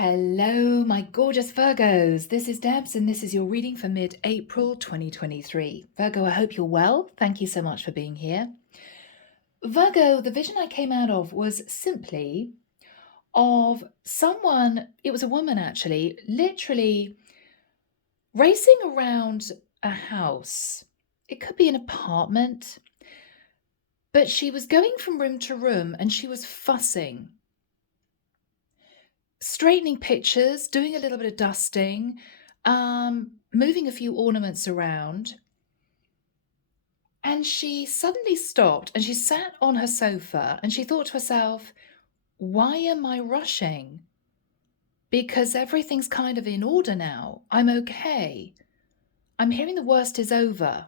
Hello, my gorgeous Virgos. This is Debs, and this is your reading for mid-April 2023. Virgo, I hope you're well. Thank you so much for being here. Virgo, the vision I came out of was simply of someone, it was a woman actually, literally racing around a house. It could be an apartment, but she was going from room to room and she was fussing, straightening pictures, doing a little bit of dusting, moving a few ornaments around. And she suddenly stopped and she sat on her sofa and she thought to herself, why am I rushing? Because everything's kind of in order now. I'm okay. I'm hearing the worst is over.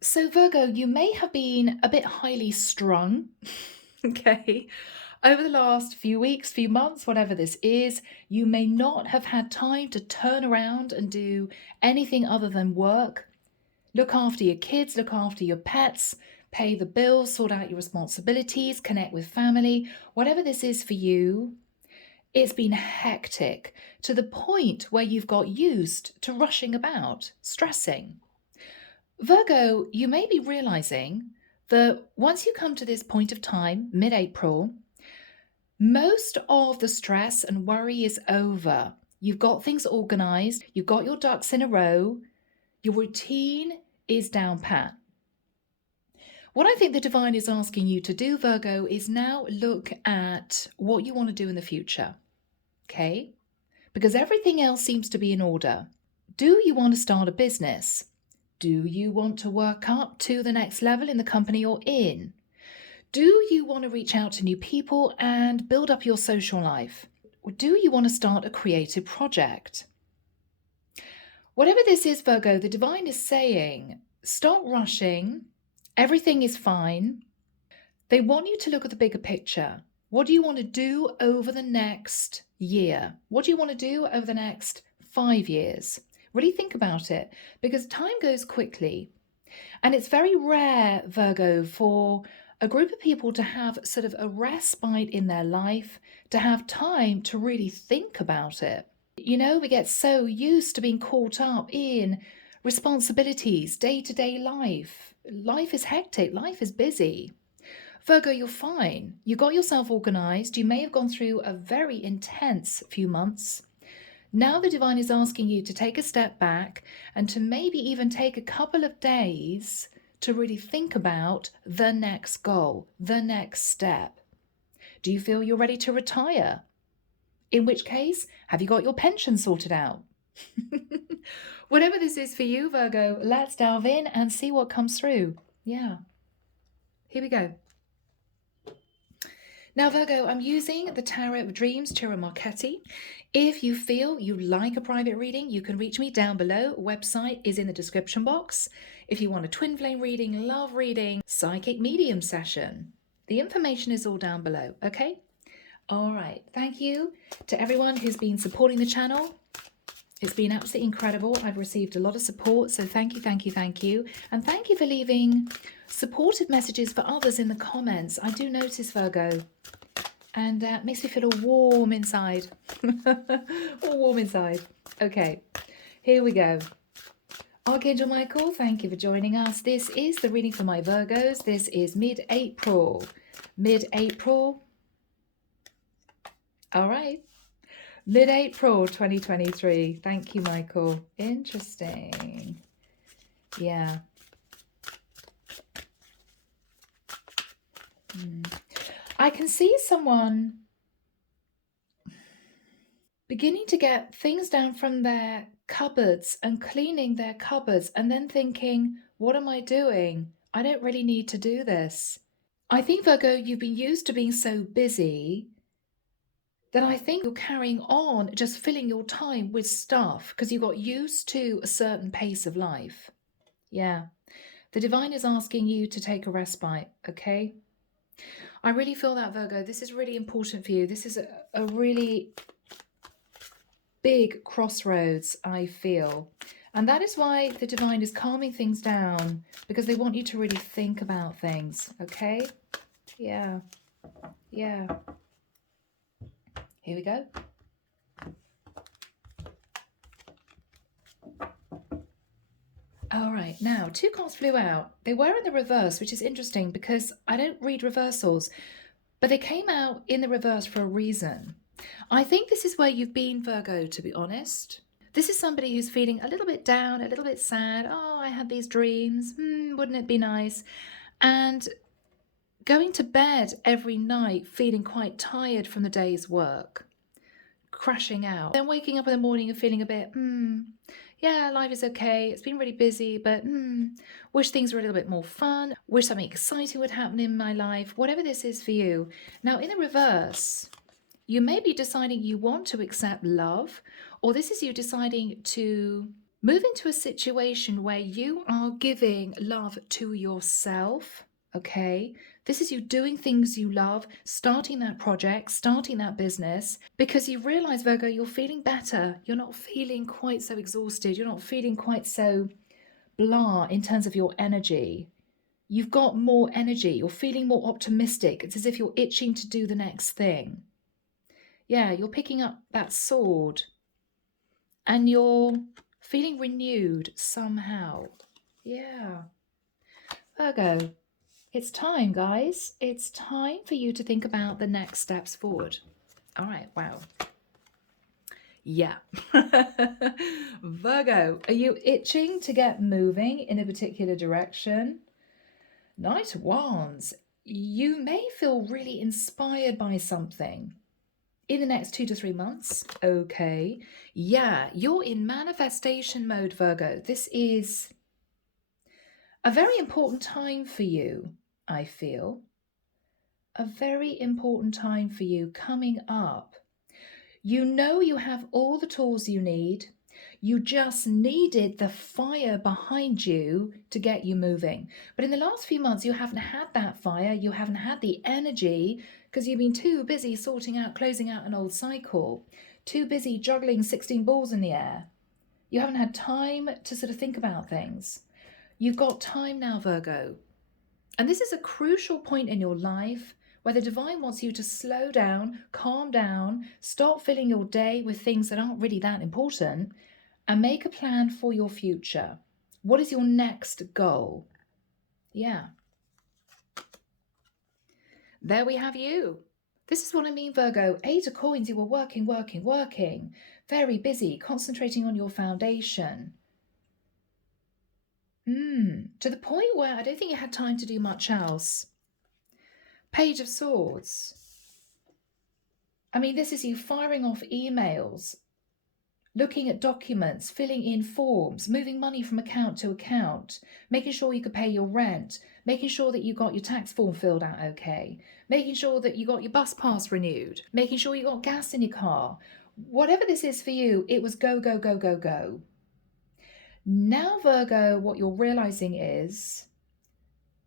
So Virgo, you may have been a bit highly strung, okay? Over the last few weeks, few months, whatever this is, you may not have had time to turn around and do anything other than work. Look after your kids, look after your pets, pay the bills, sort out your responsibilities, connect with family. Whatever this is for you, it's been hectic to the point where you've got used to rushing about, stressing. Virgo, you may be realizing that once you come to this point of time, mid-April, most of the stress and worry is over. You've got things organized, you've got your ducks in a row, your routine is down pat. What I think the divine is asking you to do, Virgo, is now look at what you want to do in the future, okay? Because everything else seems to be in order. Do you want to start a business? Do you want to work up to the next level in the company you're in? Do you want to reach out to new people and build up your social life? Or do you want to start a creative project? Whatever this is, Virgo, the divine is saying, stop rushing. Everything is fine. They want you to look at the bigger picture. What do you want to do over the next year? What do you want to do over the next 5 years? Really think about it, because time goes quickly. And it's very rare, Virgo, for a group of people to have sort of a respite in their life, to have time to really think about it. You know, we get so used to being caught up in responsibilities, day-to-day life. Life is hectic, life is busy. Virgo, you're fine. You got yourself organized. You may have gone through a very intense few months. Now the divine is asking you to take a step back and to maybe even take a couple of days to really think about the next goal, the next step. Do you feel you're ready to retire? In which case, have you got your pension sorted out? Whatever this is for you, Virgo, let's delve in and see what comes through. Yeah. Here we go. Now, Virgo, I'm using the Tarot of Dreams, Ciro Marchetti. If you feel you like a private reading, you can reach me down below. Website is in the description box. If you want a twin flame reading, love reading, psychic medium session, the information is all down below, okay? All right, thank you to everyone who's been supporting the channel. It's been absolutely incredible. I've received a lot of support, so thank you, thank you, thank you. And thank you for leaving supportive messages for others in the comments. I do notice, Virgo, and it makes me feel all warm inside. All warm inside. Okay, here we go. Archangel Michael, thank you for joining us. This is the reading for my Virgos. This is mid-April. Mid-April. All right. Mid-April 2023. Thank you, Michael. Interesting. Yeah. I can see someone beginning to get things down from their cupboards and cleaning their cupboards and then thinking, what am I doing? I don't really need to do this. I think, Virgo, you've been used to being so busy that I think you're carrying on just filling your time with stuff because you got used to a certain pace of life. Yeah. The divine is asking you to take a respite, okay? I really feel that, Virgo. This is really important for you. This is a really big crossroads, I feel. And that is why the divine is calming things down, because they want you to really think about things, okay? Yeah. Yeah. Here we go. right, now 2 cards flew out. They were in the reverse, which is interesting because I don't read reversals, but they came out in the reverse for a reason. I think this is where you've been, Virgo, to be honest. This is somebody who's feeling a little bit down, a little bit sad. Oh, I had these dreams. Wouldn't it be nice? And going to bed every night feeling quite tired from the day's work, crashing out. Then waking up in the morning and feeling a bit, yeah, life is okay. It's been really busy, but wish things were a little bit more fun. Wish something exciting would happen in my life. Whatever this is for you. Now, in the reverse, you may be deciding you want to accept love, or this is you deciding to move into a situation where you are giving love to yourself, okay? This is you doing things you love, starting that project, starting that business, because you realize, Virgo, you're feeling better. You're not feeling quite so exhausted. You're not feeling quite so blah in terms of your energy. You've got more energy. You're feeling more optimistic. It's as if you're itching to do the next thing. Yeah, you're picking up that sword and you're feeling renewed somehow. Yeah. Virgo, it's time, guys. It's time for you to think about the next steps forward. All right, wow. Yeah. Virgo, are you itching to get moving in a particular direction? Knight of Wands, you may feel really inspired by something in the next 2 to 3 months. Okay. Yeah, you're in manifestation mode, Virgo. This is a very important time for you, I feel. A very important time for you coming up. You know you have all the tools you need. You just needed the fire behind you to get you moving. But in the last few months, you haven't had that fire. You haven't had the energy because you've been too busy closing out an old cycle, too busy juggling 16 balls in the air. You haven't had time to sort of think about things. You've got time now, Virgo. And this is a crucial point in your life where the divine wants you to slow down, calm down, stop filling your day with things that aren't really that important, and make a plan for your future. What is your next goal? Yeah. There we have you. This is what I mean, Virgo. 8 of coins, you were working. Very busy, concentrating on your foundation. To the point where I don't think you had time to do much else. Page of Swords. I mean, this is you firing off emails, looking at documents, filling in forms, moving money from account to account, making sure you could pay your rent, making sure that you got your tax form filled out okay, making sure that you got your bus pass renewed, making sure you got gas in your car. Whatever this is for you, it was go, go, go, go, go. Now, Virgo, what you're realizing is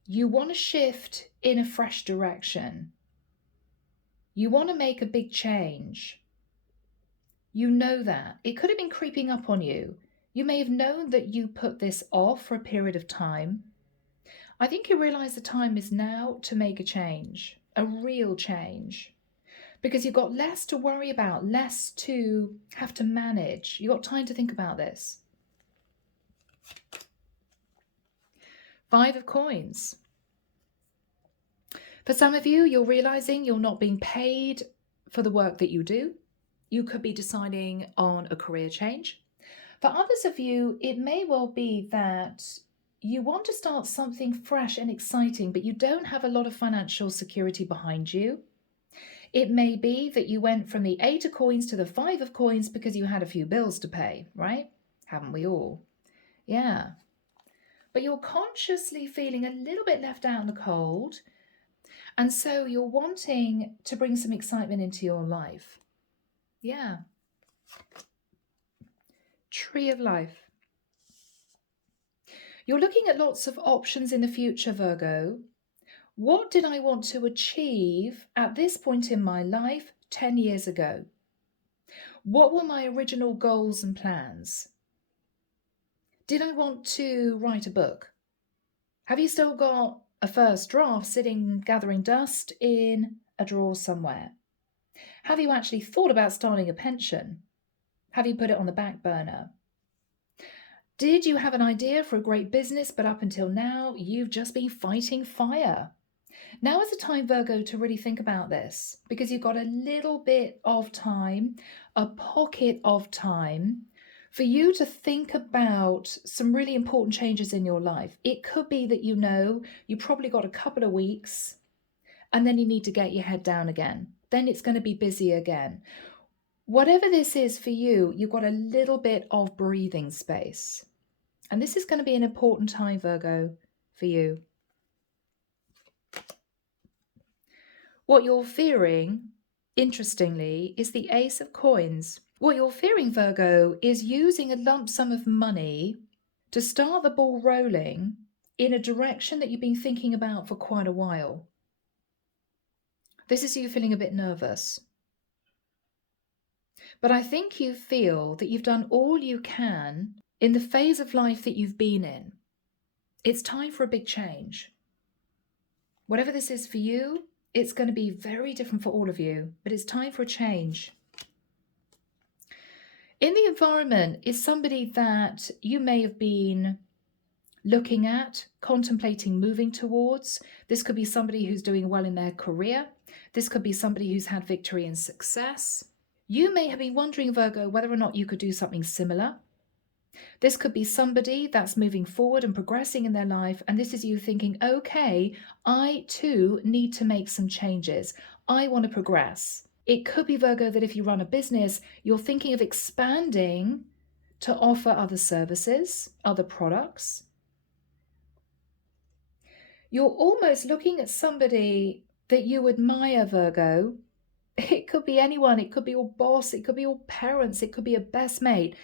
you want to shift in a fresh direction. You want to make a big change. You know that. It could have been creeping up on you. You may have known that you put this off for a period of time. I think you realize the time is now to make a change, a real change, because you've got less to worry about, less to have to manage. You've got time to think about this. 5 of coins. For some of you, you're realizing you're not being paid for the work that you do. You could be deciding on a career change. For others of you, it may well be that you want to start something fresh and exciting, but you don't have a lot of financial security behind you. It may be that you went from the 8 of coins to the 5 of coins because you had a few bills to pay, right? Haven't we all? Yeah. But you're consciously feeling a little bit left out in the cold. And so you're wanting to bring some excitement into your life. Yeah. Tree of Life. You're looking at lots of options in the future, Virgo. What did I want to achieve at this point in my life 10 years ago? What were my original goals and plans? Did I want to write a book? Have you still got a first draft sitting gathering dust in a drawer somewhere? Have you actually thought about starting a pension? Have you put it on the back burner? Did you have an idea for a great business, but up until now, you've just been fighting fire? Now is the time, Virgo, to really think about this, because you've got a little bit of time, a pocket of time for you to think about some really important changes in your life. It could be that you probably got a couple of weeks and then you need to get your head down again. Then it's going to be busy again. Whatever this is for you, you've got a little bit of breathing space. And this is going to be an important time, Virgo, for you. What you're fearing, interestingly, is the Ace of Coins. What you're fearing, Virgo, is using a lump sum of money to start the ball rolling in a direction that you've been thinking about for quite a while. This is you feeling a bit nervous. But I think you feel that you've done all you can in the phase of life that you've been in. It's time for a big change. Whatever this is for you, it's going to be very different for all of you, but it's time for a change. In the environment is somebody that you may have been looking at, contemplating moving towards. This could be somebody who's doing well in their career. This could be somebody who's had victory and success. You may have been wondering, Virgo, whether or not you could do something similar. This could be somebody that's moving forward and progressing in their life, and this is you thinking, okay, I too need to make some changes. I want to progress. It could be, Virgo, that if you run a business, you're thinking of expanding to offer other services, other products. You're almost looking at somebody that you admire, Virgo. It could be anyone. It could be your boss. It could be your parents. It could be a best mate.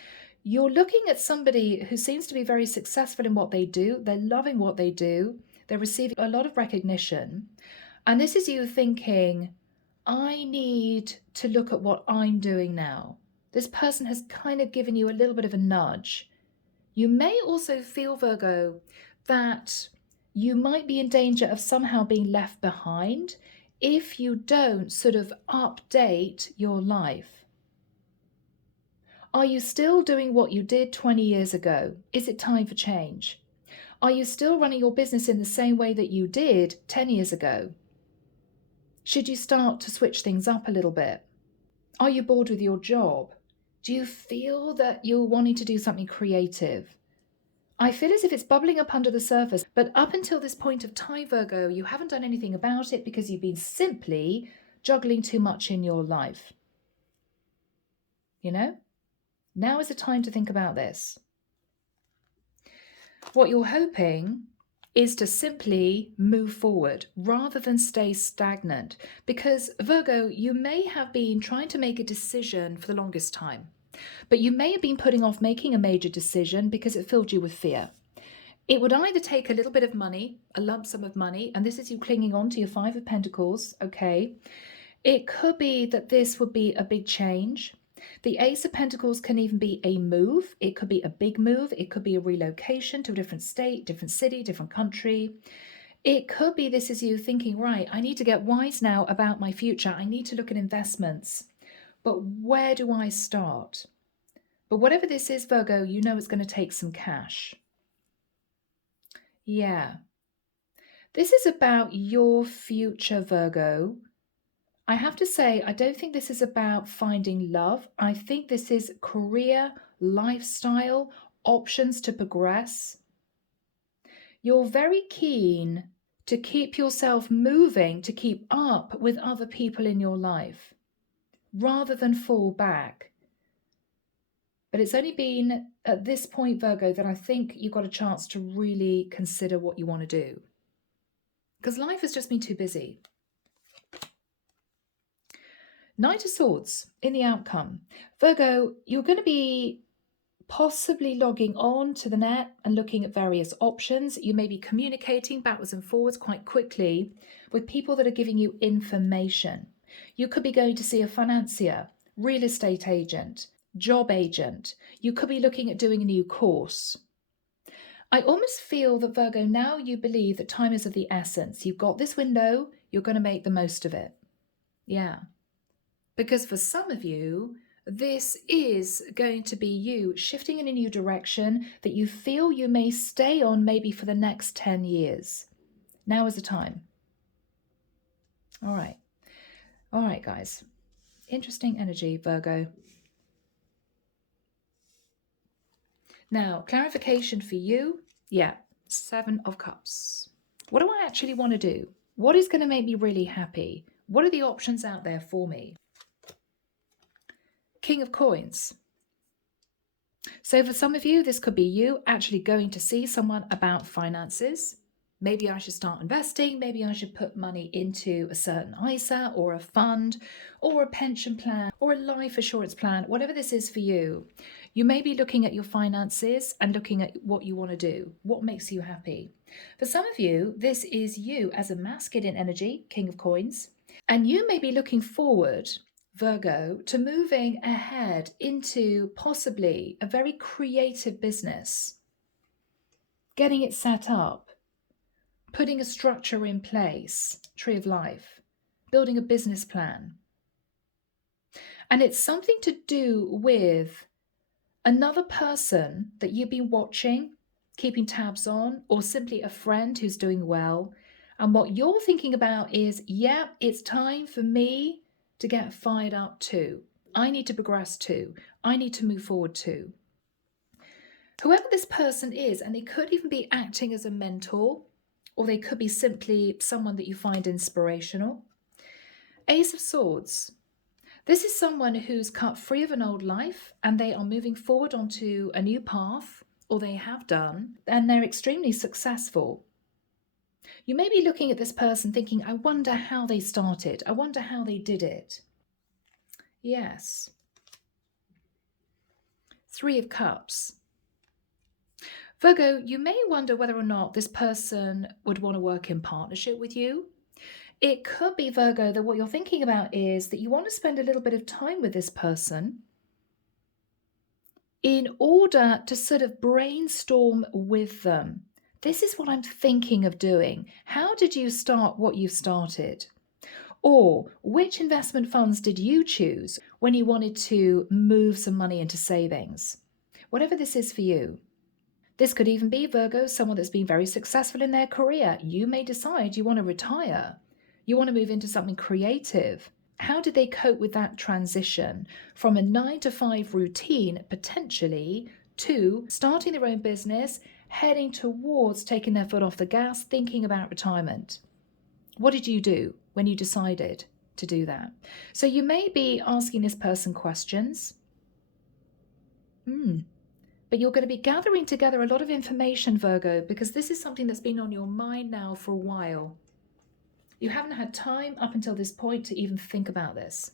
You're looking at somebody who seems to be very successful in what they do. They're loving what they do. They're receiving a lot of recognition. And this is you thinking, I need to look at what I'm doing now. This person has kind of given you a little bit of a nudge. You may also feel, Virgo, that you might be in danger of somehow being left behind if you don't sort of update your life. Are you still doing what you did 20 years ago? Is it time for change? Are you still running your business in the same way that you did 10 years ago? Should you start to switch things up a little bit? Are you bored with your job? Do you feel that you're wanting to do something creative? I feel as if it's bubbling up under the surface, but up until this point of time, Virgo, you haven't done anything about it because you've been simply juggling too much in your life. You know? Now is the time to think about this. What you're hoping is to simply move forward rather than stay stagnant. Because, Virgo, you may have been trying to make a decision for the longest time, but you may have been putting off making a major decision because it filled you with fear. It would either take a little bit of money, a lump sum of money, and this is you clinging on to your Five of Pentacles, okay? It could be that this would be a big change. The Ace of Pentacles can even be a move. It could be a big move. It could be a relocation to a different state, different city, different country. It could be this is you thinking, right, I need to get wise now about my future. I need to look at investments. But where do I start? But whatever this is, Virgo, you know it's going to take some cash. Yeah. This is about your future, Virgo. I have to say, I don't think this is about finding love. I think this is career, lifestyle, options to progress. You're very keen to keep yourself moving, to keep up with other people in your life, rather than fall back. But it's only been at this point, Virgo, that I think you've got a chance to really consider what you want to do. Because life has just been too busy. Knight of Swords in the outcome. Virgo, you're going to be possibly logging on to the net and looking at various options. You may be communicating backwards and forwards quite quickly with people that are giving you information. You could be going to see a financier, real estate agent, job agent. You could be looking at doing a new course. I almost feel that, Virgo, now you believe that time is of the essence. You've got this window, you're going to make the most of it. Yeah. Because for some of you, This is going to be you shifting in a new direction that you feel you may stay on maybe for the next 10 years. Now is the time. All right. All right, guys. Interesting energy, Virgo. Now, clarification for you. Yeah, 7 of Cups. What do I actually want to do? What is going to make me really happy? What are the options out there for me? King of Coins. So for some of you, this could be you actually going to see someone about finances. Maybe I should start investing. Maybe I should put money into a certain ISA or a fund or a pension plan or a life assurance plan, whatever this is for you. You may be looking at your finances and looking at what you want to do, what makes you happy. For some of you, this is you as a masculine energy, King of Coins, and you may be looking forward, Virgo, to moving ahead into possibly a very creative business, getting it set up, putting a structure in place, Tree of Life, building a business plan. And it's something to do with another person that you've been watching, keeping tabs on, or simply a friend who's doing well. And what you're thinking about is, yeah, it's time for me to get fired up too. I need to progress too. I need to move forward too. Whoever this person is, and they could even be acting as a mentor, or they could be simply someone that you find inspirational. Ace of Swords. This is someone who's cut free of an old life and they are moving forward onto a new path, or they have done, and they're extremely successful. You may be looking at this person thinking, I wonder how they started. I wonder how they did it. Yes. 3 of Cups. Virgo, you may wonder whether or not this person would want to work in partnership with you. It could be, Virgo, that what you're thinking about is that you want to spend a little bit of time with this person in order to sort of brainstorm with them. This is what I'm thinking of doing. How did you start what you started? Or which investment funds did you choose when you wanted to move some money into savings? Whatever this is for you. This could even be, Virgo, someone that's been very successful in their career. You may decide you want to retire. You want to move into something creative. How did they cope with that transition from a 9-to-5 routine, potentially, to starting their own business, heading towards taking their foot off the gas, thinking about retirement? What did you do when you decided to do that? So you may be asking this person questions. But you're going to be gathering together a lot of information, Virgo, because this is something that's been on your mind now for a while. You haven't had time up until this point to even think about this.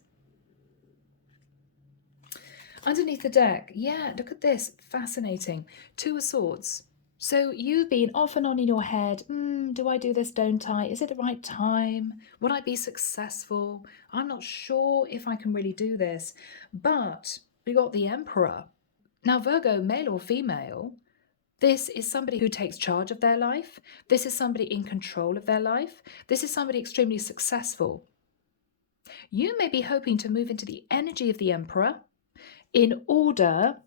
Underneath the deck, yeah, look at this, fascinating. 2 of Swords. So you've been off and on in your head, do I do this, don't I? Is it the right time? Would I be successful? I'm not sure if I can really do this. But we got the Emperor. Now, Virgo, male or female, this is somebody who takes charge of their life. This is somebody in control of their life. This is somebody extremely successful. You may be hoping to move into the energy of the Emperor in order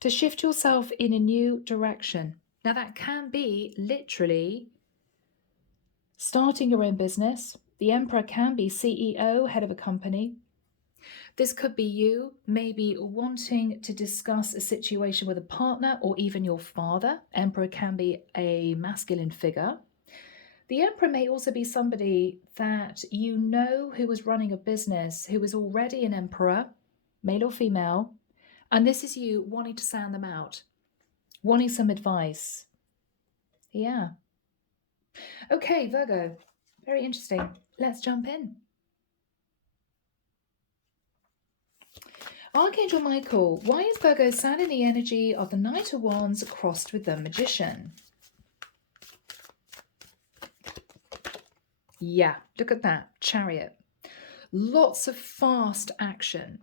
to shift yourself in a new direction. Now, that can be literally starting your own business. The Emperor can be CEO, head of a company. This could be you maybe wanting to discuss a situation with a partner or even your father. Emperor can be a masculine figure. The Emperor may also be somebody that you know who is running a business, who is already an emperor, male or female, and this is you wanting to sound them out, wanting some advice. Yeah. Okay, Virgo, very interesting. Let's jump in. Archangel Michael, why is Virgo sad in the energy of the Knight of Wands crossed with the Magician? Yeah, look at that, Chariot. Lots of fast action.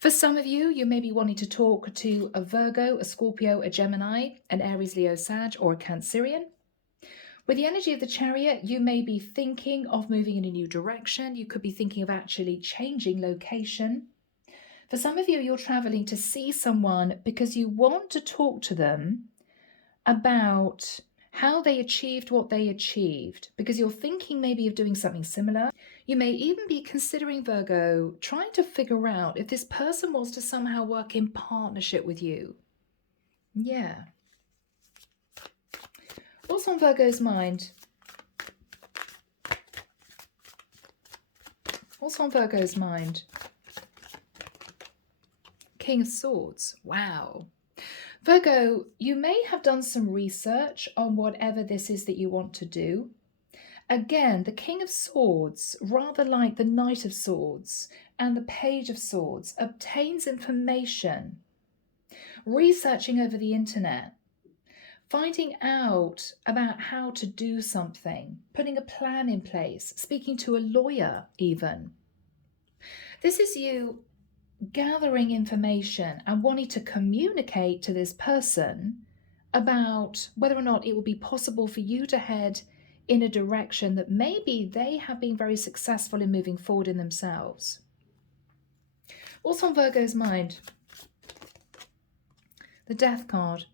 For some of you, you may be wanting to talk to a Virgo, a Scorpio, a Gemini, an Aries, Leo, Sag, or a Cancerian. With the energy of the Chariot, you may be thinking of moving in a new direction. You could be thinking of actually changing location. For some of you, you're traveling to see someone because you want to talk to them about how they achieved what they achieved, because you're thinking maybe of doing something similar. You may even be considering, Virgo, trying to figure out if this person wants to somehow work in partnership with you. Yeah. What's on Virgo's mind? What's on Virgo's mind? King of Swords. Wow. Virgo, you may have done some research on whatever this is that you want to do. Again, the King of Swords, rather like the Knight of Swords and the Page of Swords, obtains information, researching over the internet, finding out about how to do something, putting a plan in place, speaking to a lawyer even. This is you gathering information and wanting to communicate to this person about whether or not it will be possible for you to head in a direction that maybe they have been very successful in moving forward in themselves. What's on Virgo's mind? The Death card.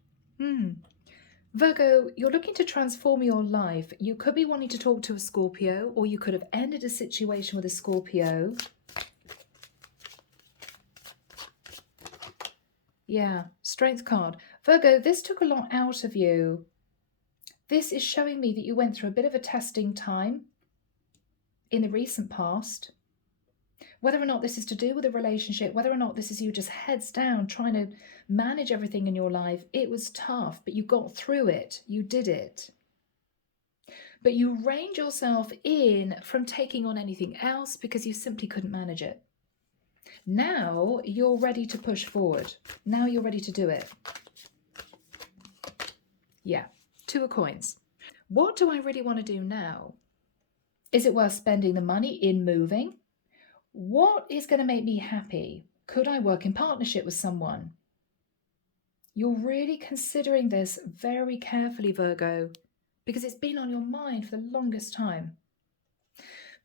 Virgo, you're looking to transform your life. You could be wanting to talk to a Scorpio, or you could have ended a situation with a Scorpio. Yeah, Strength card. Virgo, this took a lot out of you. This is showing me that you went through a bit of a testing time in the recent past. Whether or not this is to do with a relationship, whether or not this is you just heads down trying to manage everything in your life, it was tough, but you got through it. You did it. But you reined yourself in from taking on anything else because you simply couldn't manage it. Now you're ready to push forward. Now you're ready to do it. Yeah, 2 of coins. What do I really want to do now? Is it worth spending the money in moving? What is going to make me happy? Could I work in partnership with someone? You're really considering this very carefully, Virgo, because it's been on your mind for the longest time.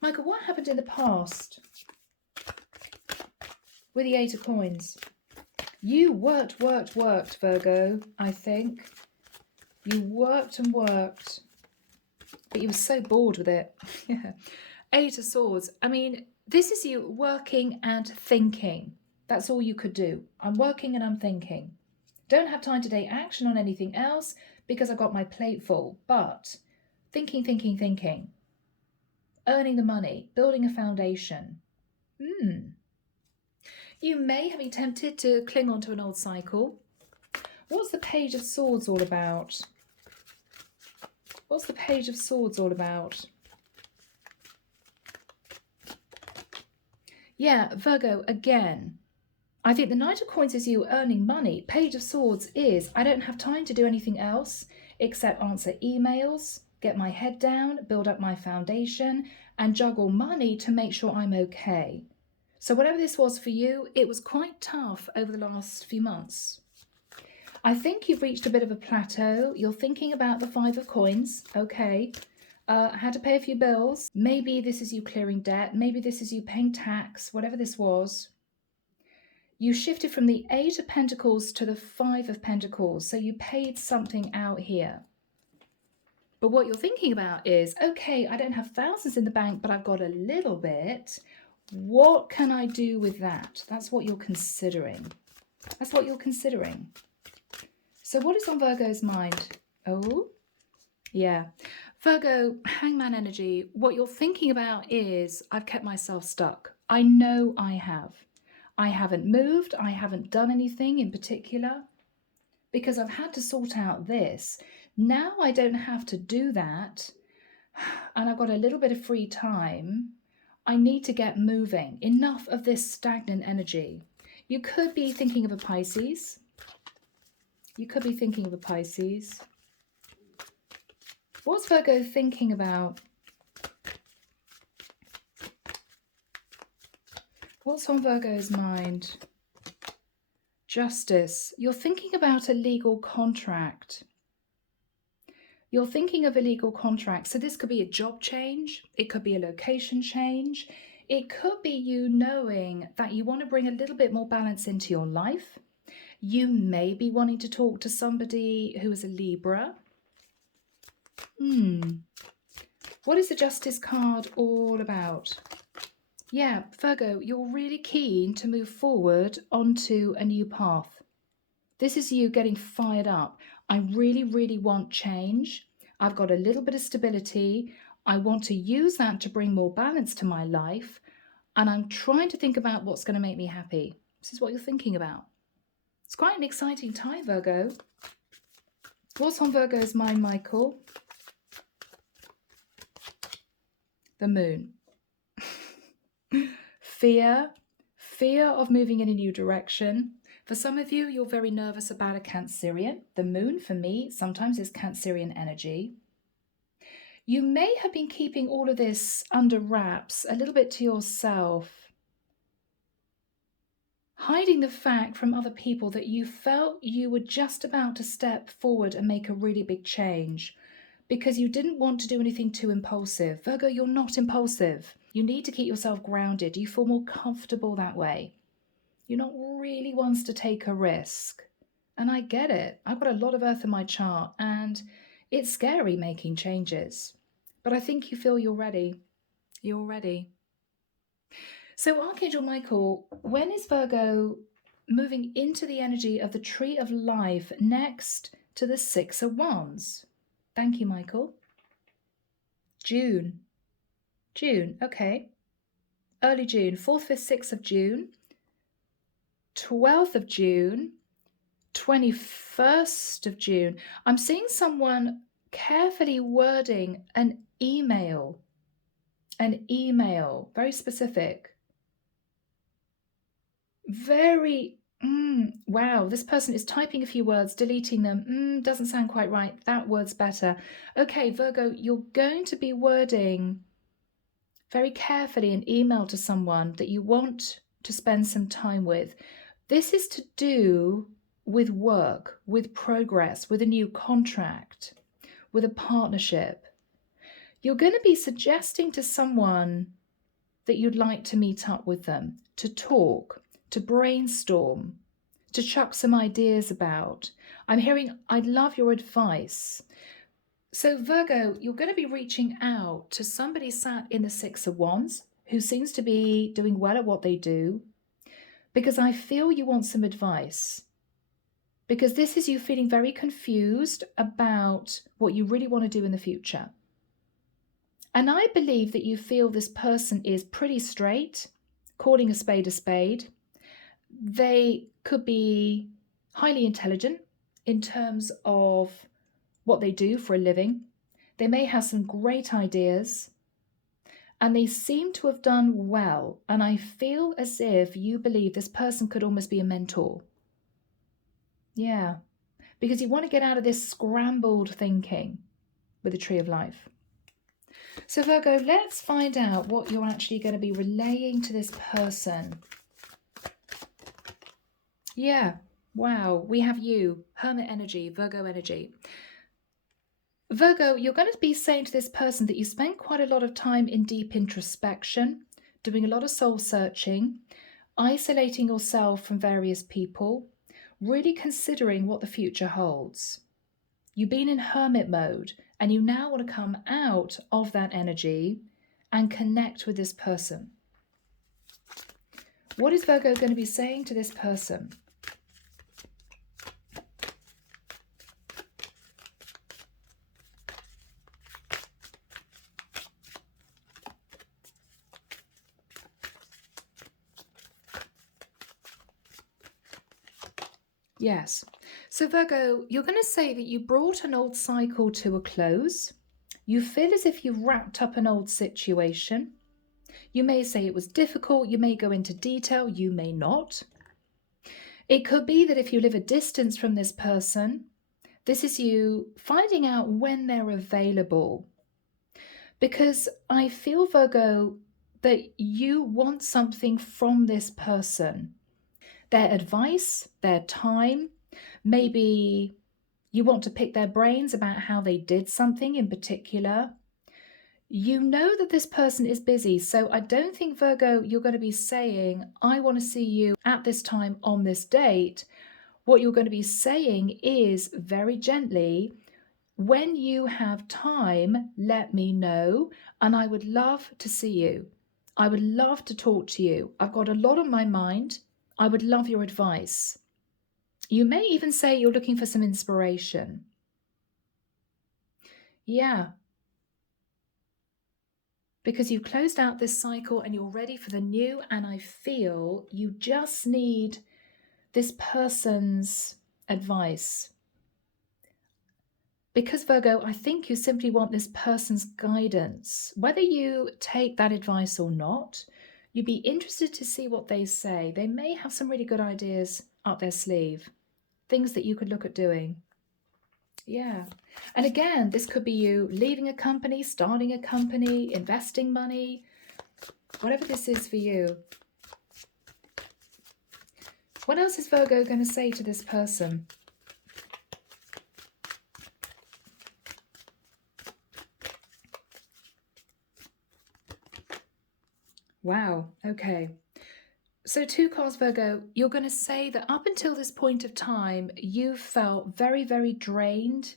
Michael, what happened in the past with the 8 of coins? You worked, Virgo, I think. You worked and worked, but you were so bored with it. Yeah. 8 of Swords. I mean, this is you working and thinking. That's all you could do. I'm working and I'm thinking. Don't have time to take action on anything else because I got my plate full. But thinking. Earning the money, building a foundation. You may have been tempted to cling on to an old cycle. What's the Page of Swords all about? What's the Page of Swords all about? Yeah, Virgo, again, I think the Knight of Coins is you earning money. Page of Swords is, I don't have time to do anything else except answer emails, get my head down, build up my foundation, and juggle money to make sure I'm okay. So whatever this was for you, it was quite tough over the last few months. I think you've reached a bit of a plateau. You're thinking about the 5 of coins. Okay. Had to pay a few bills. Maybe this is you clearing debt. Maybe this is you paying tax, whatever this was. You shifted from the 8 of Pentacles to the 5 of Pentacles. So you paid something out here. But what you're thinking about is, okay, I don't have thousands in the bank, but I've got a little bit. What can I do with that? That's what you're considering. That's what you're considering. So what is on Virgo's mind? Oh, yeah. Virgo, hangman energy. What you're thinking about is, I've kept myself stuck. I know I have. I haven't moved. I haven't done anything in particular because I've had to sort out this. Now I don't have to do that. And I've got a little bit of free time. I need to get moving. Enough of this stagnant energy. You could be thinking of a Pisces. You could be thinking of a Pisces. What's Virgo thinking about? What's on Virgo's mind? Justice. You're thinking about a legal contract. You're thinking of illegal contracts. So this could be a job change. It could be a location change. It could be you knowing that you want to bring a little bit more balance into your life. You may be wanting to talk to somebody who is a Libra. What is the Justice card all about? Yeah, Virgo, you're really keen to move forward onto a new path. This is you getting fired up. I really, really want change. I've got a little bit of stability. I want to use that to bring more balance to my life. And I'm trying to think about what's going to make me happy. This is what you're thinking about. It's quite an exciting time, Virgo. What's on Virgo's mind, Michael? The moon. Fear of moving in a new direction. For some of you, you're very nervous about a Cancerian. The moon, for me, sometimes is Cancerian energy. You may have been keeping all of this under wraps a little bit to yourself, hiding the fact from other people that you felt you were just about to step forward and make a really big change because you didn't want to do anything too impulsive. Virgo, you're not impulsive. You need to keep yourself grounded. You feel more comfortable that way. You're not really ones to take a risk. And I get it. I've got a lot of earth in my chart and it's scary making changes. But I think you feel you're ready. You're ready. So Archangel Michael, when is Virgo moving into the energy of the Tree of Life next to the Six of Wands? Thank you, Michael. June, okay. Early June, 4th, 5th, 6th of June, 12th of June, 21st of June. I'm seeing someone carefully wording an email, very specific. Very, wow, this person is typing a few words, deleting them. Doesn't sound quite right. That word's better. Okay, Virgo, you're going to be wording very carefully an email to someone that you want to spend some time with. This is to do with work, with progress, with a new contract, with a partnership. You're going to be suggesting to someone that you'd like to meet up with them, to talk, to brainstorm, to chuck some ideas about. I'm hearing, I'd love your advice. So Virgo, you're going to be reaching out to somebody sat in the Six of Wands who seems to be doing well at what they do, because I feel you want some advice. Because this is you feeling very confused about what you really want to do in the future. And I believe that you feel this person is pretty straight, calling a spade a spade. They could be highly intelligent in terms of what they do for a living. They may have some great ideas and they seem to have done well. And I feel as if you believe this person could almost be a mentor. Yeah, because you want to get out of this scrambled thinking with the Tree of Life. So Virgo, let's find out what you're actually going to be relaying to this person. Yeah, wow, we have you, Hermit energy, Virgo energy. Virgo, you're going to be saying to this person that you spent quite a lot of time in deep introspection, doing a lot of soul searching, isolating yourself from various people, really considering what the future holds. You've been in hermit mode and you now want to come out of that energy and connect with this person. What is Virgo going to be saying to this person? Yes. So Virgo, you're going to say that you brought an old cycle to a close. You feel as if you've wrapped up an old situation. You may say it was difficult. You may go into detail. You may not. It could be that if you live a distance from this person, this is you finding out when they're available. Because I feel, Virgo, that you want something from this person. Their advice, their time, maybe You want to pick their brains about how they did something in particular. You know that this person is busy, so I don't think, Virgo, you're going to be saying, I want to see you at this time on this date. What you're going to be saying is very gently, when you have time, let me know, and I would love to see you. I would love to talk to you. I've got a lot on my mind. I would love your advice. You may even say you're looking for some inspiration. Yeah. Because you've closed out this cycle and you're ready for the new, and I feel you just need this person's advice. Because, Virgo, I think you simply want this person's guidance. Whether you take that advice or not, you'd be interested to see what they say. They may have some really good ideas up their sleeve, things that you could look at doing. Yeah. And again, this could be you leaving a company, starting a company, investing money, whatever this is for you. What else is Virgo going to say to this person? Wow, okay. So 2 cards, Virgo, you're going to say that up until this point of time, you felt very, very drained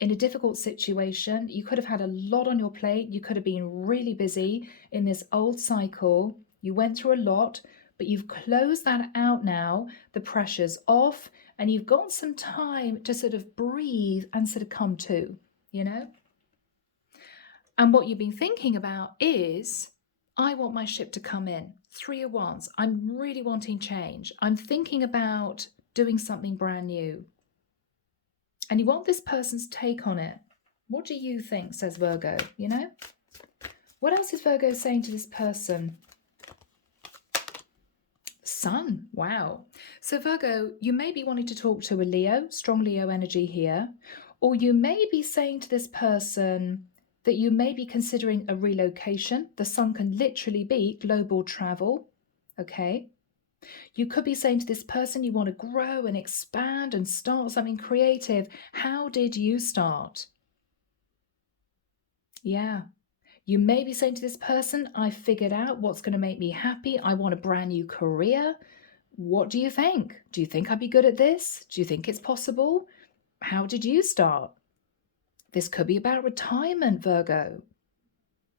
in a difficult situation. You could have had a lot on your plate. You could have been really busy in this old cycle. You went through a lot, but you've closed that out now. The pressure's off, and you've got some time to sort of breathe and sort of come to, you know? And what you've been thinking about is, I want my ship to come in. 3 of Wands. I'm really wanting change. I'm thinking about doing something brand new. And you want this person's take on it. What do you think, says Virgo, you know? What else is Virgo saying to this person? Sun. Wow. So Virgo, you may be wanting to talk to a Leo, strong Leo energy here, or you may be saying to this person that you may be considering a relocation. The sun can literally be global travel, okay? You could be saying to this person you want to grow and expand and start something creative. How did you start? Yeah. You may be saying to this person, I figured out what's going to make me happy. I want a brand new career. What do you think? Do you think I'd be good at this? Do you think it's possible? How did you start? This could be about retirement, Virgo.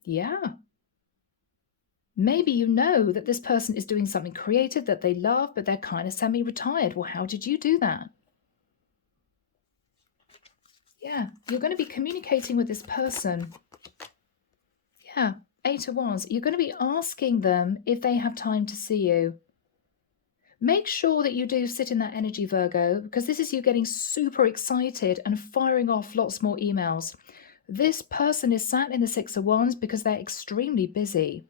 Yeah. Maybe you know that this person is doing something creative that they love, but they're kind of semi-retired. Well, how did you do that? Yeah, you're going to be communicating with this person. Yeah, 8 of Wands. You're going to be asking them if they have time to see you. Make sure that you do sit in that energy, Virgo, because this is you getting super excited and firing off lots more emails. This person is sat in the 6 of Wands because they're extremely busy.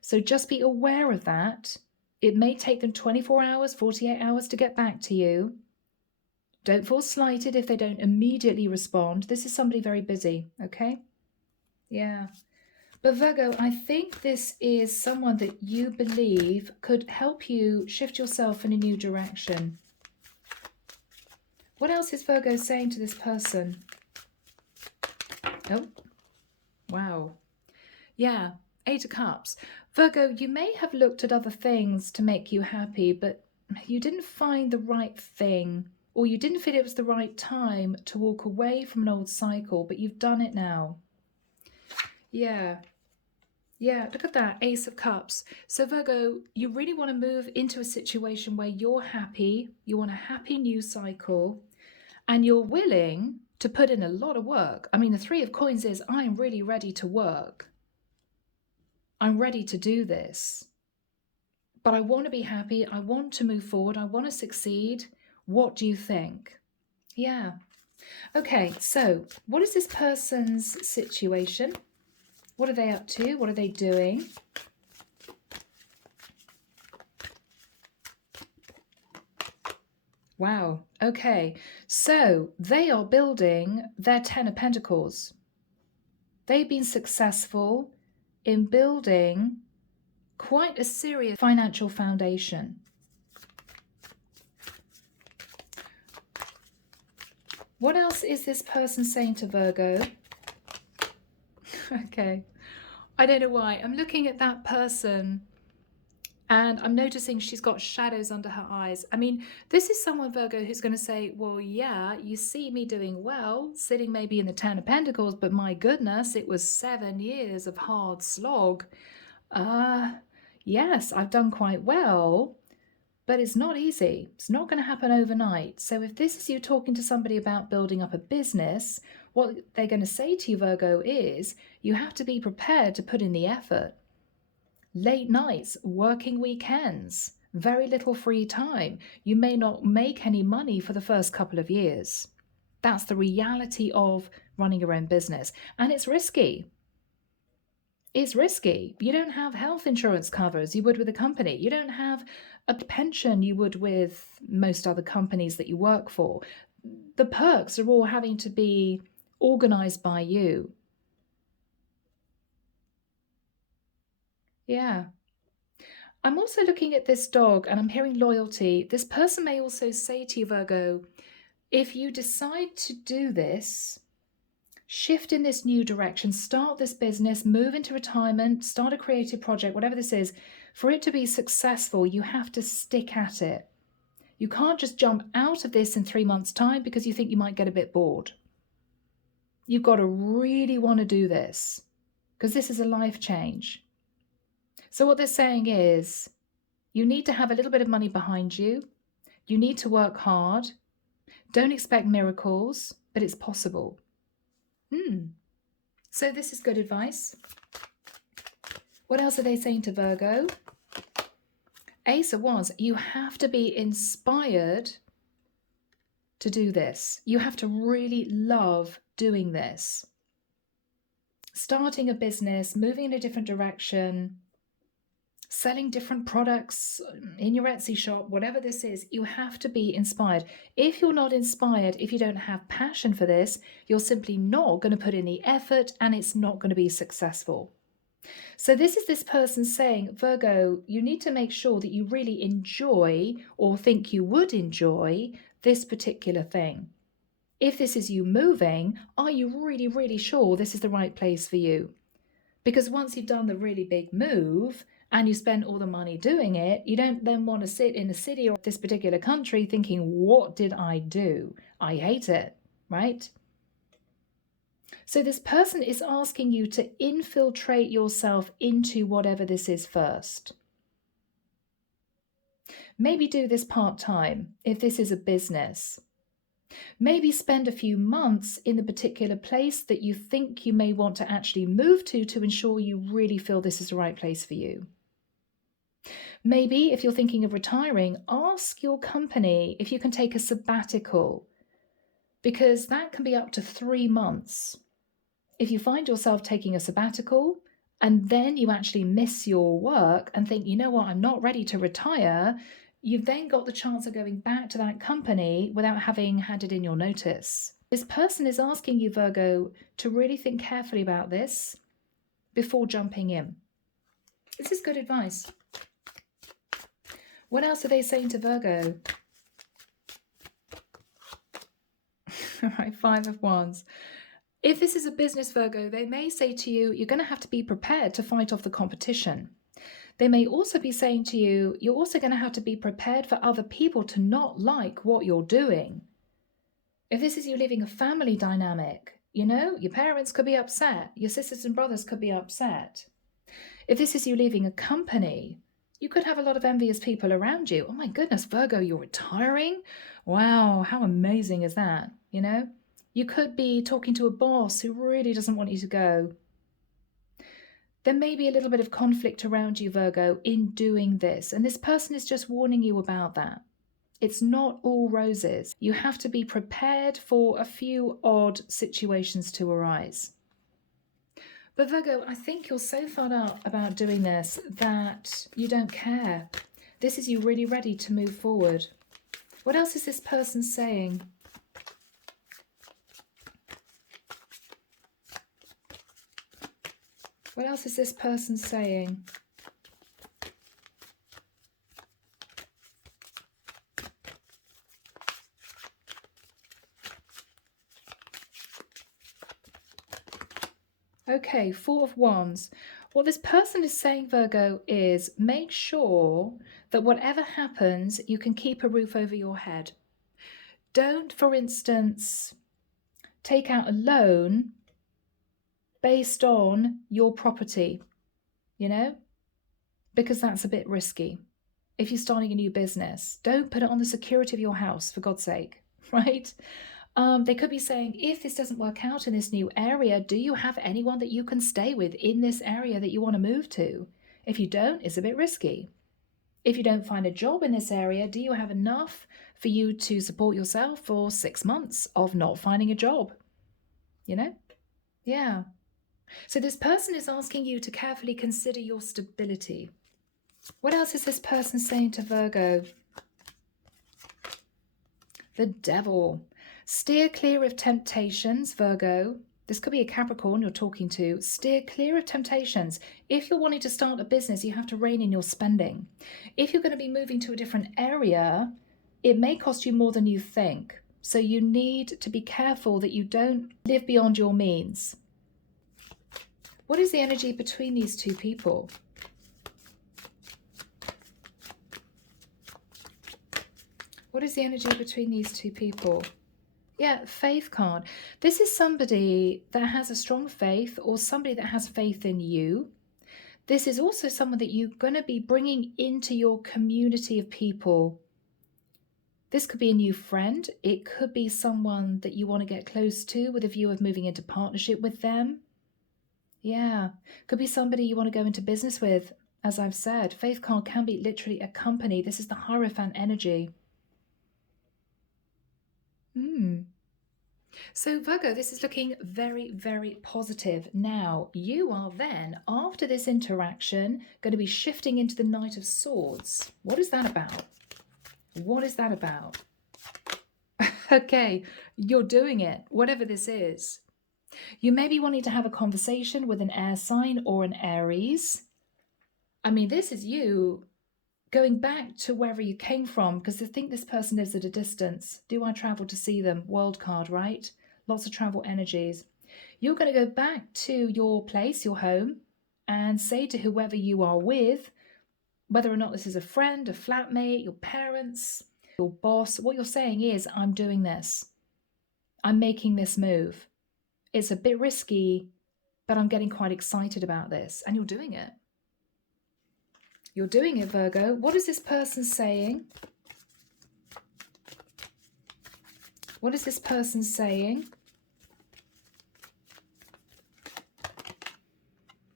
So just be aware of that. It may take them 24 hours, 48 hours to get back to you. Don't feel slighted if they don't immediately respond. This is somebody very busy, okay? Yeah. But Virgo, I think this is someone that you believe could help you shift yourself in a new direction. What else is Virgo saying to this person? Oh, wow. Yeah, 8 of Cups. Virgo, you may have looked at other things to make you happy, but you didn't find the right thing, or you didn't feel it was the right time to walk away from an old cycle, but you've done it now. Yeah. Yeah, look at that, Ace of Cups. So Virgo, you really want to move into a situation where you're happy, you want a happy new cycle, and you're willing to put in a lot of work. I mean, the 3 of Coins is, I'm really ready to work. I'm ready to do this. But I want to be happy. I want to move forward. I want to succeed. What do you think? Yeah. Okay, so what is this person's situation? What are they up to? What are they doing? Wow. Okay. So they are building their 10 of Pentacles. They've been successful in building quite a serious financial foundation. What else is this person saying to Virgo? Okay. I don't know why. I'm looking at that person and I'm noticing she's got shadows under her eyes. I mean, this is someone, Virgo, who's going to say, well, yeah, you see me doing well, sitting maybe in the Ten of Pentacles, but my goodness, it was 7 years of hard slog. Yes, I've done quite well, but it's not easy. It's not going to happen overnight. So if this is you talking to somebody about building up a business, what they're going to say to you, Virgo, is you have to be prepared to put in the effort. Late nights, working weekends, very little free time. You may not make any money for the first couple of years. That's the reality of running your own business. And it's risky. It's risky. You don't have health insurance cover as you would with a company. You don't have a pension you would with most other companies that you work for. The perks are all having to be organized by you. Yeah. I'm also looking at this dog and I'm hearing loyalty. This person may also say to you, Virgo, if you decide to do this, shift in this new direction, start this business, move into retirement, start a creative project, whatever this is, for it to be successful, you have to stick at it. You can't just jump out of this in 3 months' time because you think you might get a bit bored. You've got to really want to do this because this is a life change. So what they're saying is you need to have a little bit of money behind you. You need to work hard. Don't expect miracles, but it's possible. So this is good advice. What else are they saying to Virgo? Ace of Wands, you have to be inspired to do this. You have to really love doing this. Starting a business, moving in a different direction, selling different products in your Etsy shop, whatever this is, you have to be inspired. If you're not inspired, if you don't have passion for this, you're simply not going to put in the effort and it's not going to be successful. So this is this person saying, Virgo, you need to make sure that you really enjoy or think you would enjoy this particular thing. If this is you moving, are you really, really sure this is the right place for you? Because once you've done the really big move and you spend all the money doing it, you don't then want to sit in a city or this particular country thinking, what did I do? I hate it, right? So this person is asking you to infiltrate yourself into whatever this is first. Maybe do this part-time if this is a business. Maybe spend a few months in the particular place that you think you may want to actually move to ensure you really feel this is the right place for you. Maybe if you're thinking of retiring, ask your company if you can take a sabbatical, because that can be up to 3 months. If you find yourself taking a sabbatical and then you actually miss your work and think, you know what, I'm not ready to retire, you've then got the chance of going back to that company without having handed in your notice. This person is asking you, Virgo, to really think carefully about this before jumping in. This is good advice. What else are they saying to Virgo? All right, 5 of Wands. If this is a business, Virgo, they may say to you, you're going to have to be prepared to fight off the competition. They may also be saying to you, you're also going to have to be prepared for other people to not like what you're doing. If this is you living a family dynamic, you know, your parents could be upset, your sisters and brothers could be upset. If this is you leaving a company, you could have a lot of envious people around you. Oh my goodness, Virgo, you're retiring? Wow, how amazing is that, you know? You could be talking to a boss who really doesn't want you to go. There may be a little bit of conflict around you, Virgo, in doing this, and this person is just warning you about that. It's not all roses. You have to be prepared for a few odd situations to arise. But Virgo, I think you're so fed up about doing this that you don't care. This is you really ready to move forward. What else is this person saying? What else is this person saying? Okay, Four of Wands. What this person is saying, Virgo, is make sure that whatever happens, you can keep a roof over your head. Don't, for instance, take out a loan based on your property, you know, because that's a bit risky. If you're starting a new business, don't put it on the security of your house, for God's sake, right? They could be saying, if this doesn't work out in this new area, do you have anyone that you can stay with in this area that you want to move to? If you don't, it's a bit risky. If you don't find a job in this area, do you have enough for you to support yourself for 6 months of not finding a job? You know? Yeah. So this person is asking you to carefully consider your stability. What else is this person saying to Virgo? The Devil. Steer clear of temptations, Virgo. This could be a Capricorn you're talking to. Steer clear of temptations. If you're wanting to start a business, you have to rein in your spending. If you're going to be moving to a different area, it may cost you more than you think. So you need to be careful that you don't live beyond your means. What is the energy between these two people? What is the energy between these two people? Yeah, Faith card. This is somebody that has a strong faith or somebody that has faith in you. This is also someone that you're going to be bringing into your community of people. This could be a new friend. It could be someone that you want to get close to with a view of moving into partnership with them. Yeah, could be somebody you want to go into business with. As I've said, Faith card can be literally a company. This is the Hierophant energy. So Virgo, this is looking very, very positive. Now, you are then, after this interaction, going to be shifting into the Knight of Swords. What is that about? What is that about? Okay, you're doing it, whatever this is. You may be wanting to have a conversation with an air sign or an Aries. I mean, this is you going back to wherever you came from, because I think this person lives at a distance. Do I travel to see them? World card, right? Lots of travel energies. You're going to go back to your place, your home, and say to whoever you are with, whether or not this is a friend, a flatmate, your parents, your boss, what you're saying is, I'm doing this. I'm making this move. It's a bit risky, but I'm getting quite excited about this. And you're doing it. You're doing it, Virgo. What is this person saying? What is this person saying?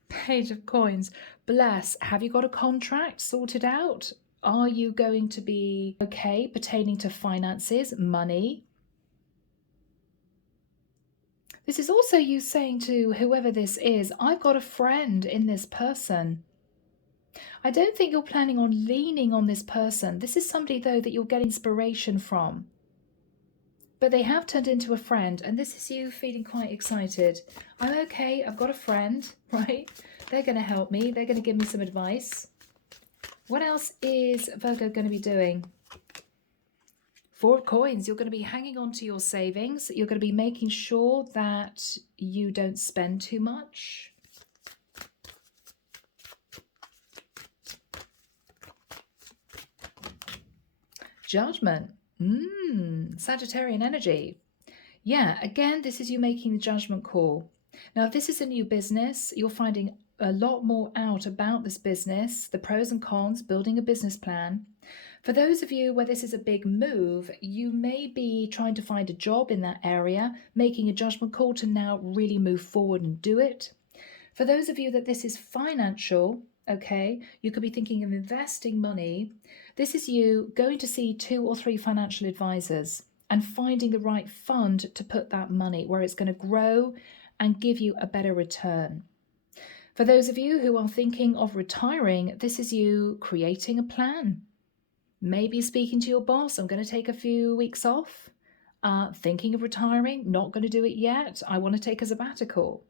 Page of Coins. Bless. Have you got a contract sorted out? Are you going to be okay pertaining to finances, money? This is also you saying to whoever this is, I've got a friend in this person. I don't think you're planning on leaning on this person. This is somebody, though, that you'll get inspiration from. But they have turned into a friend, and this is you feeling quite excited. I'm okay, I've got a friend, right? They're going to help me. They're going to give me some advice. What else is Virgo going to be doing? Four of Coins. You're going to be hanging on to your savings. You're going to be making sure that you don't spend too much. Judgment. Sagittarian energy. Yeah, again, this is you making the judgment call. Now, if this is a new business, you're finding a lot more out about this business, the pros and cons, building a business plan. For those of you where this is a big move, you may be trying to find a job in that area, making a judgment call to now really move forward and do it. For those of you that this is financial, okay, you could be thinking of investing money. This is you going to see 2 or 3 financial advisors and finding the right fund to put that money where it's going to grow and give you a better return. For those of you who are thinking of retiring, this is you creating a plan. Maybe speaking to your boss, I'm going to take a few weeks off. Thinking of retiring, not going to do it yet. I want to take a sabbatical.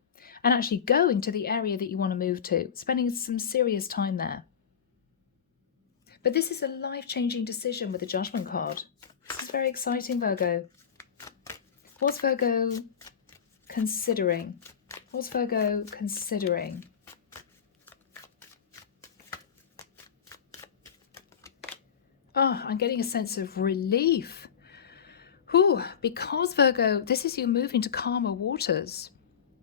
And actually going to the area that you want to move to, spending some serious time there. But this is a life-changing decision with the Judgment card. This is very exciting, Virgo. What's Virgo considering? What's Virgo considering? Oh, I'm getting a sense of relief. Whew, because Virgo, this is you moving to calmer waters.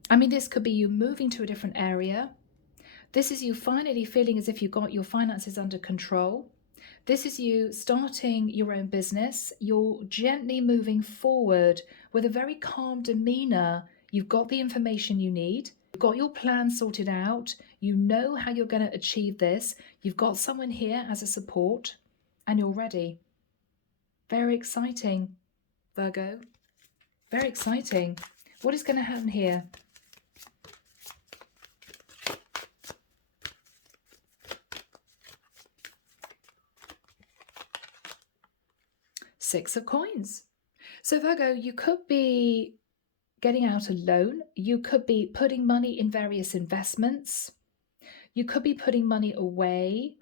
I mean, this could be you moving to a different area. This is you finally feeling as if you got your finances under control. This is you starting your own business. You're gently moving forward with a very calm demeanor. You've got the information you need. You've got your plan sorted out. You know how you're going to achieve this. You've got someone here as a support and you're ready. Very exciting, Virgo. Very exciting. What is going to happen here? Six of Coins. So Virgo, you could be getting out a loan. You could be putting money in various investments. You could be putting money away,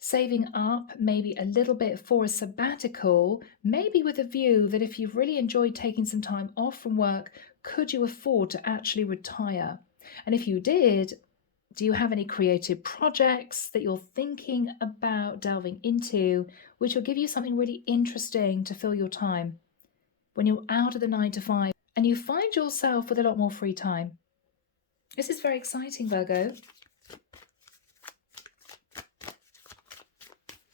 saving up maybe a little bit for a sabbatical, maybe with a view that if you've really enjoyed taking some time off from work, could you afford to actually retire? And if you did, do you have any creative projects that you're thinking about delving into, which will give you something really interesting to fill your time when you're out of the 9 to 5 and you find yourself with a lot more free time? This is very exciting, Virgo.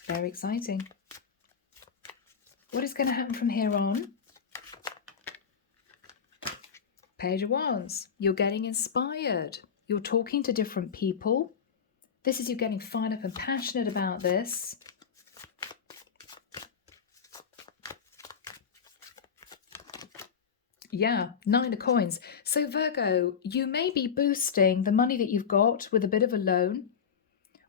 Very exciting. What is going to happen from here on? Page of Wands. You're getting inspired. You're talking to different people. This is you getting fired up and passionate about this. Yeah, 9 of Coins. So Virgo, you may be boosting the money that you've got with a bit of a loan.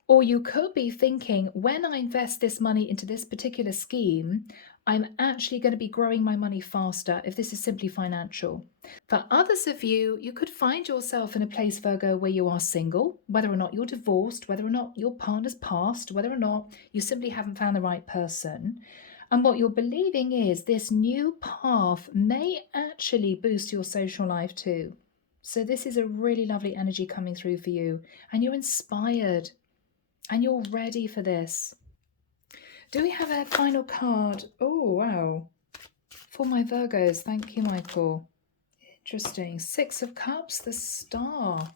Or you could be thinking, when I invest this money into this particular scheme, I'm actually going to be growing my money faster if this is simply financial. For others of you, you could find yourself in a place, Virgo, where you are single, whether or not you're divorced, whether or not your partner's passed, whether or not you simply haven't found the right person. And what you're believing is this new path may actually boost your social life too. So this is a really lovely energy coming through for you, and you're inspired. And you're ready for this. Do we have a final card? Oh, wow. For my Virgos. Thank you, Michael. Interesting. 6 of Cups, the Star.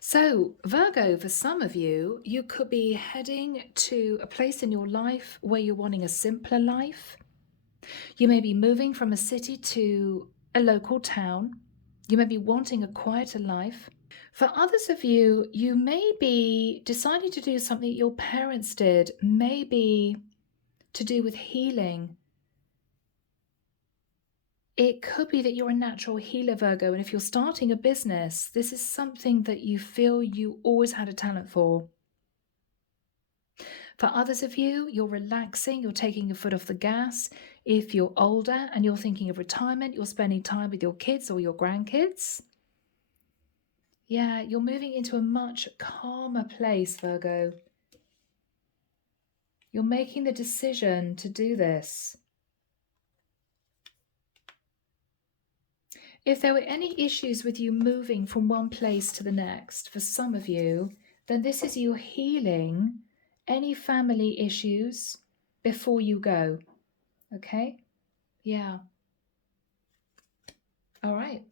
So, Virgo, for some of you, you could be heading to a place in your life where you're wanting a simpler life. You may be moving from a city to a local town. You may be wanting a quieter life. For others of you, you may be deciding to do something your parents did, maybe to do with healing. It could be that you're a natural healer, Virgo, and if you're starting a business, this is something that you feel you always had a talent for. For others of you, you're relaxing, you're taking your foot off the gas. If you're older and you're thinking of retirement, you're spending time with your kids or your grandkids. Yeah, you're moving into a much calmer place, Virgo. You're making the decision to do this. If there were any issues with you moving from one place to the next, for some of you, then this is you healing any family issues before you go. Okay? Yeah. All right.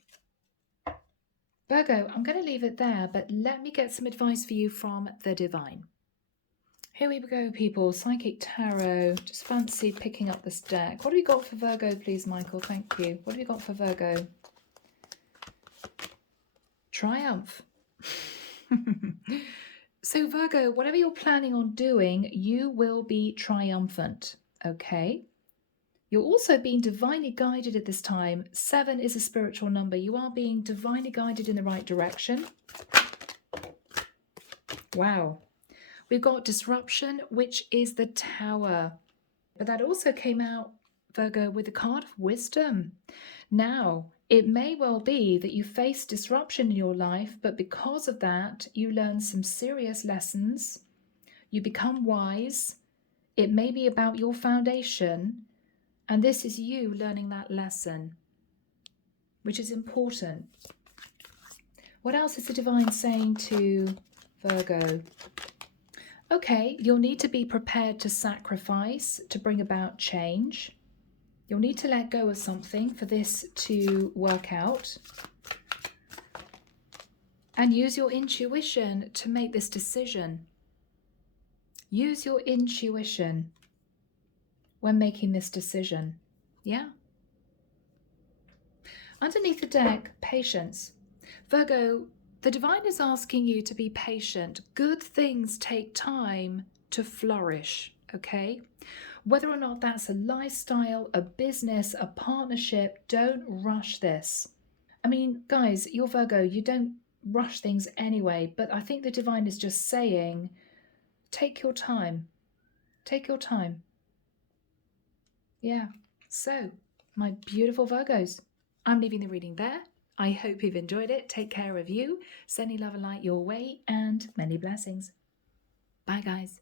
Virgo, I'm going to leave it there, but let me get some advice for you from the divine. Here we go, people. Psychic Tarot. Just fancy picking up this deck. What have you got for Virgo, please, Michael? Thank you. What have you got for Virgo? Triumph. So, Virgo, whatever you're planning on doing, you will be triumphant. Okay? You're also being divinely guided at this time. 7 is a spiritual number. You are being divinely guided in the right direction. Wow. We've got disruption, which is the Tower. But that also came out, Virgo, with the card of wisdom. Now, it may well be that you face disruption in your life, but because of that, you learn some serious lessons. You become wise. It may be about your foundation. And this is you learning that lesson, which is important. What else is the divine saying to Virgo? Okay, you'll need to be prepared to sacrifice to bring about change. You'll need to let go of something for this to work out. And use your intuition to make this decision. Use your intuition when making this decision. Yeah? Underneath the deck, patience. Virgo, the divine is asking you to be patient. Good things take time to flourish, okay? Whether or not that's a lifestyle, a business, a partnership, don't rush this. I mean, guys, you're Virgo, you don't rush things anyway, but I think the divine is just saying, take your time. Take your time. Yeah. So, my beautiful Virgos, I'm leaving the reading there. I hope you've enjoyed it. Take care of you. Sending love and light your way, and many blessings. Bye, guys.